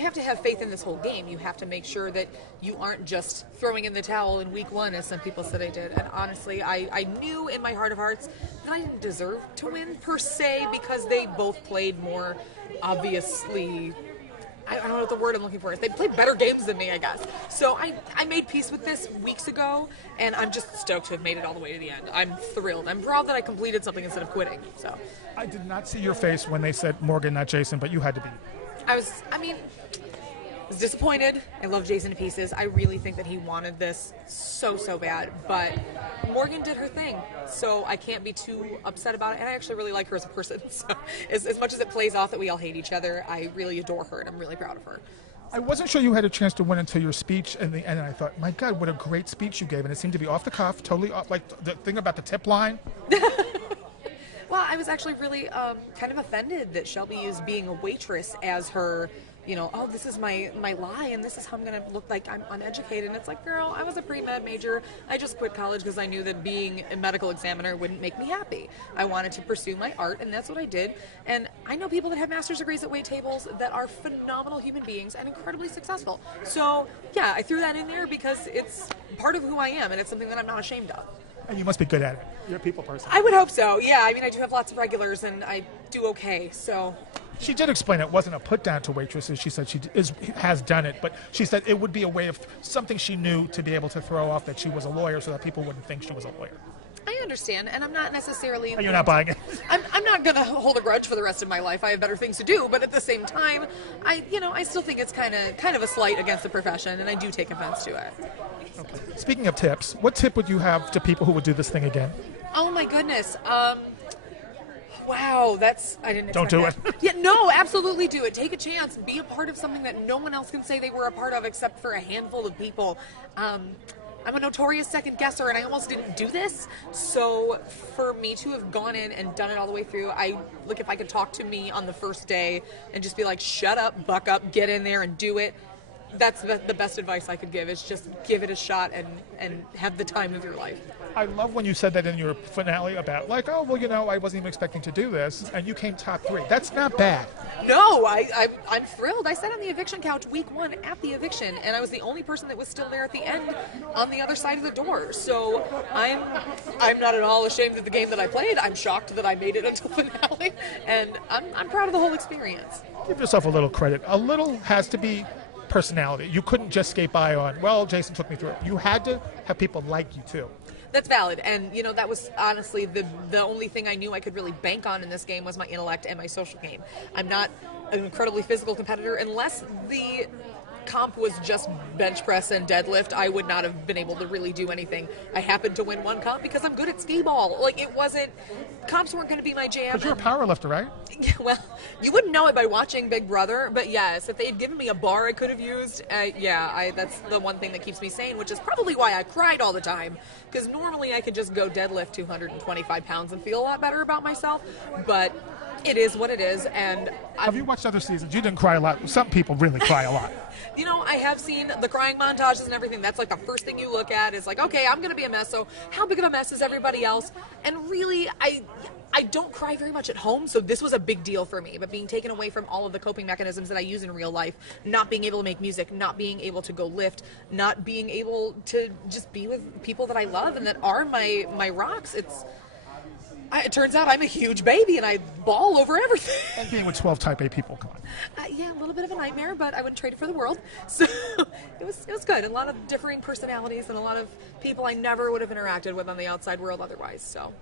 have to have faith in this whole game. You have to make sure that you aren't just throwing in the towel in week 1, as some people said I did. And honestly, I knew in my heart of hearts that I didn't deserve to win per se, because they both played more obviously, I don't know what the word I'm looking for is. They played better games than me, I guess. So I made peace with this weeks ago, and I'm just stoked to have made it all the way to the end. I'm thrilled. I'm proud that I completed something instead of quitting. So I did not see your face when they said Morgan, not Jason, but you had to be. I was disappointed. I love Jason to pieces. I really think that he wanted this so bad, but Morgan did her thing, so I can't be too upset about it, and I actually really like her as a person, so as much as it plays off that we all hate each other, I really adore her, and I'm really proud of her. I wasn't sure you had a chance to win until your speech in the end, and I thought, my God, what a great speech you gave, and it seemed to be off the cuff, totally off, like the thing about the tip line. Well, I was actually really kind of offended that Shelby used being a waitress as her, oh, this is my lie, and this is how I'm going to look like I'm uneducated. And it's like, girl, I was a pre-med major. I just quit college because I knew that being a medical examiner wouldn't make me happy. I wanted to pursue my art, and that's what I did. And I know people that have master's degrees at wait tables that are phenomenal human beings and incredibly successful. So, yeah, I threw that in there because it's part of who I am, and it's something that I'm not ashamed of. And you must be good at it. You're a people person. I would hope so, yeah. I mean, I do have lots of regulars, and I do okay, so. She did explain it wasn't a put down to waitresses. She said she has done it, but she said it would be a way of something she knew to be able to throw off that she was a lawyer so that people wouldn't think she was a lawyer. I understand, and I'm not necessarily... You're not buying it? I'm not going to hold a grudge for the rest of my life. I have better things to do, but at the same time, I still think it's kind of a slight against the profession, and I do take offense to it. Okay. Speaking of tips, what tip would you have to people who would do this thing again? Oh my goodness. Wow, I didn't expect Don't do that. it. Yeah, no, absolutely do it. Take a chance. Be a part of something that no one else can say they were a part of except for a handful of people. I'm a notorious second guesser, and I almost didn't do this. So for me to have gone in and done it all the way through, if I could talk to me on the first day and just be like, shut up, buck up, get in there and do it. That's the best advice I could give, is just give it a shot and have the time of your life. I love when you said that in your finale about, like, oh, well, I wasn't even expecting to do this, and you came top 3. That's not bad. No, I'm thrilled. I sat on the eviction couch week 1 at the eviction, and I was the only person that was still there at the end on the other side of the door. So I'm not at all ashamed of the game that I played. I'm shocked that I made it until finale, and I'm proud of the whole experience. Give yourself a little credit. A little has to be personality. You couldn't just skate by on, well, Jason took me through it. You had to have people like you, too. That's valid, and that was honestly the only thing I knew I could really bank on in this game was my intellect and my social game. I'm not an incredibly physical competitor. Unless the comp was just bench press and deadlift, I would not have been able to really do anything. I happened to win one comp because I'm good at skee ball. Comps weren't going to be my jam. But you're a power lifter, right? Well, you wouldn't know it by watching Big Brother, but yes, if they had given me a bar I could have used, that's the one thing that keeps me sane, which is probably why I cried all the time, because normally I could just go deadlift 225 pounds and feel a lot better about myself, but it is what it is. And have you watched other seasons? You didn't cry a lot. Some people really cry a lot. I have seen the crying montages and everything. That's like the first thing you look at is like, okay, I'm going to be a mess, so how big of a mess is everybody else? And really, I don't cry very much at home, so this was a big deal for me. But being taken away from all of the coping mechanisms that I use in real life, not being able to make music, not being able to go lift, not being able to just be with people that I love and that are my rocks, it turns out I'm a huge baby and I bawl over everything. And being with 12 type A people, come on. Yeah, a little bit of a nightmare, but I wouldn't trade it for the world. So it was good. A lot of differing personalities and a lot of people I never would have interacted with on the outside world otherwise. So